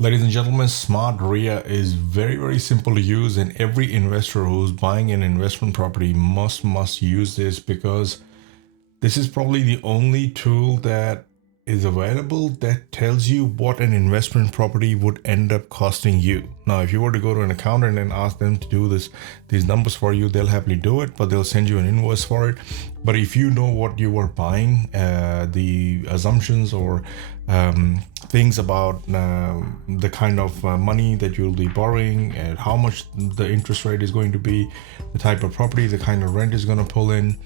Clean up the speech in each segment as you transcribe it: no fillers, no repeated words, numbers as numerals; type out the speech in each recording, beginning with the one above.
Ladies and gentlemen, Smart REIA is very simple to use, and every investor who's buying an investment property must use this, because this is probably the only tool that is available that tells you what an investment property would end up costing you. Now, if you were to go to an accountant and ask them to do these numbers for you, they'll happily do it, but they'll send you an invoice for it. But if you know what you are buying, the assumptions or things about the kind of money that you'll be borrowing and how much the interest rate is going to be, the type of property, the kind of rent is going to pull in,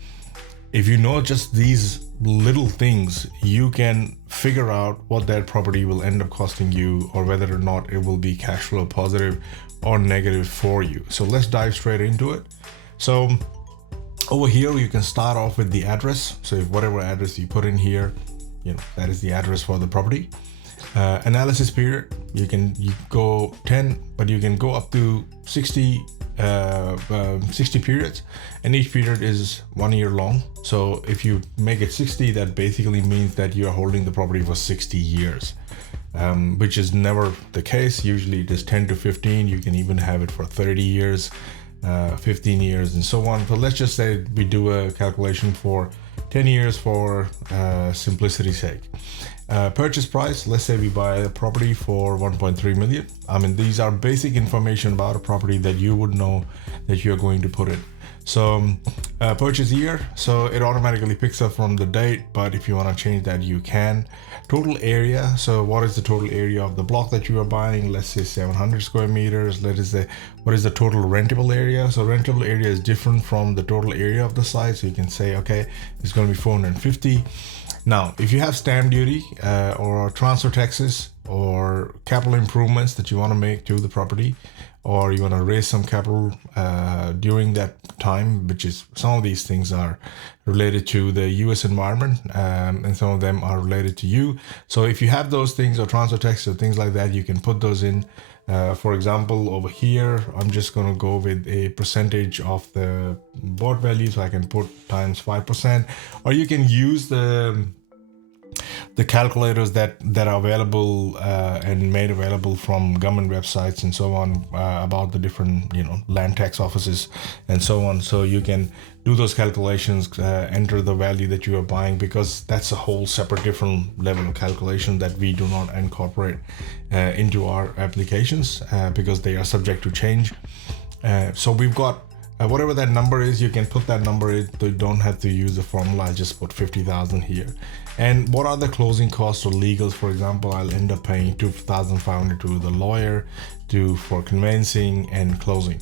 if you know just these little things, you can figure out what that property will end up costing you, or whether or not it will be cash flow positive or negative for you. So let's dive straight into it. So over here, you can start off with the address. So if whatever address you put in here, that is the address for the property. Analysis period, you go 10, but you can go up to 60 periods, and each period is 1 year long. So if you make it 60, that basically means that you are holding the property for 60 years, which is never the case. Usually it is 10 to 15. You can even have it for 30 years, 15 years, and so on. But let's just say we do a calculation for 10 years for simplicity's sake. Purchase price, let's say we buy a property for 1.3 million. I mean, these are basic information about a property that you would know that you're going to put in. So purchase year, so it automatically picks up from the date, but if you want to change that, you can. Total area, so what is the total area of the block that you are buying? Let's say 700 square meters. Let us say, what is the total rentable area? So rentable area is different from the total area of the site. So you can say, okay, it's going to be 450. Now, if you have stamp duty or transfer taxes or capital improvements that you want to make to the property, or you want to raise some capital during that time, which is, some of these things are related to the US environment, and some of them are related to you. So if you have those things, or transfer taxes or things like that, you can put those in. For example, over here, I'm just going to go with a percentage of the board value, so I can put times 5%, or you can use the calculators that are available and made available from government websites and so on, about the different land tax offices and so on. So you can do those calculations, enter the value that you are buying, because that's a whole separate different level of calculation that we do not incorporate into our applications, because they are subject to change. So we've got whatever that number is, you can put that number in. You don't have to use the formula. I just put 50,000 here. And what are the closing costs or legals? For example, I'll end up paying 2,500 to the lawyer for conveyancing and closing.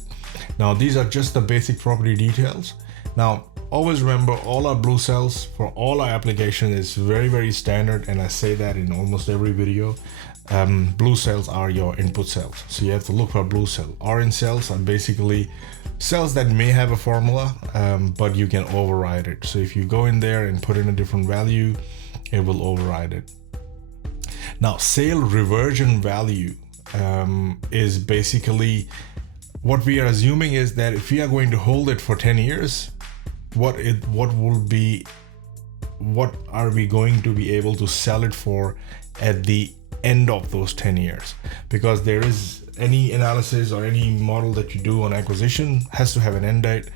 Now, these are just the basic property details. Now, always remember, all our blue cells for all our application is very standard, and I say that in almost every video. Blue cells are your input cells, so you have to look for blue cell. Orange cells are basically cells that may have a formula, but you can override it. So if you go in there and put in a different value, it will override it. Now, sale reversion value is basically what we are assuming is that if we are going to hold it for 10 years, what are we going to be able to sell it for at the end of those 10 years? Because there is any analysis or any model that you do on acquisition has to have an end date,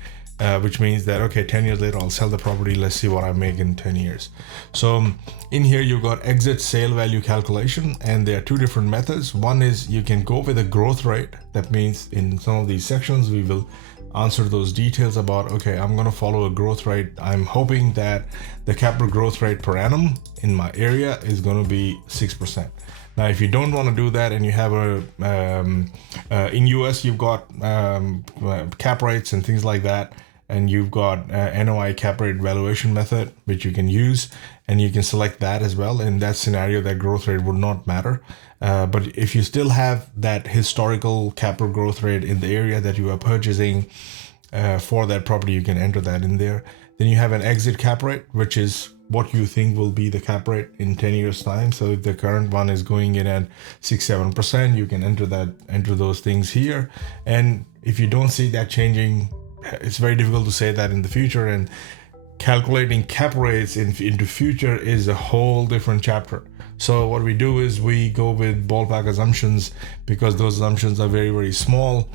which means that, okay, 10 years later, I'll sell the property. Let's see what I make in 10 years. So in here, you've got exit sale value calculation, and there are two different methods. One is you can go with a growth rate. That means in some of these sections, we will answer those details about, okay, I'm going to follow a growth rate. I'm hoping that the capital growth rate per annum in my area is going to be 6%. Now, if you don't want to do that, and you have in US, you've got cap rates and things like that, and you've got NOI cap rate valuation method, which you can use, and you can select that as well. In that scenario, that growth rate would not matter. But if you still have that historical capital growth rate in the area that you are purchasing for that property, you can enter that in there. Then you have an exit cap rate, which is what you think will be the cap rate in 10 years time. So if the current one is going in at 6-7%, you can enter those things here. And if you don't see that changing, it's very difficult to say that in the future. And calculating cap rates into future is a whole different chapter. So what we do is we go with ballpark assumptions because those assumptions are very, very small.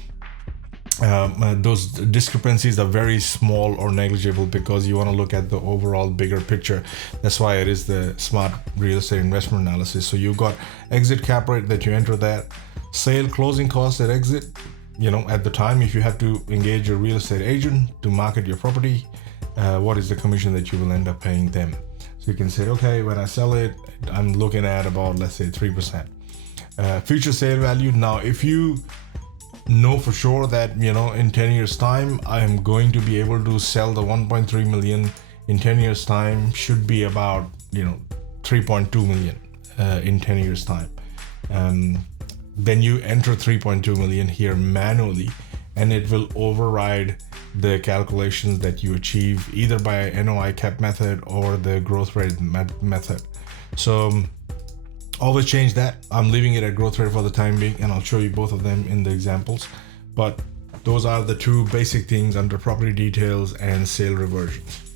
Those discrepancies are very small or negligible because you want to look at the overall bigger picture. That's why it is the smart real estate investment analysis. So you've got exit cap rate that you enter that, sale closing costs at exit, at the time, if you have to engage a real estate agent to market your property, what is the commission that you will end up paying them. So you can say, okay, when I sell it, I'm looking at about, let's say, 3%. Future sale value. Now, if you know for sure that in 10 years time I am going to be able to sell the 1.3 million, in 10 years time should be about 3.2 million in 10 years time, then you enter 3.2 million here manually, and it will override the calculations that you achieve either by NOI cap method or the growth rate method. So always change that. I'm leaving it at growth rate for the time being, and I'll show you both of them in the examples. But those are the two basic things under property details and sale reversions.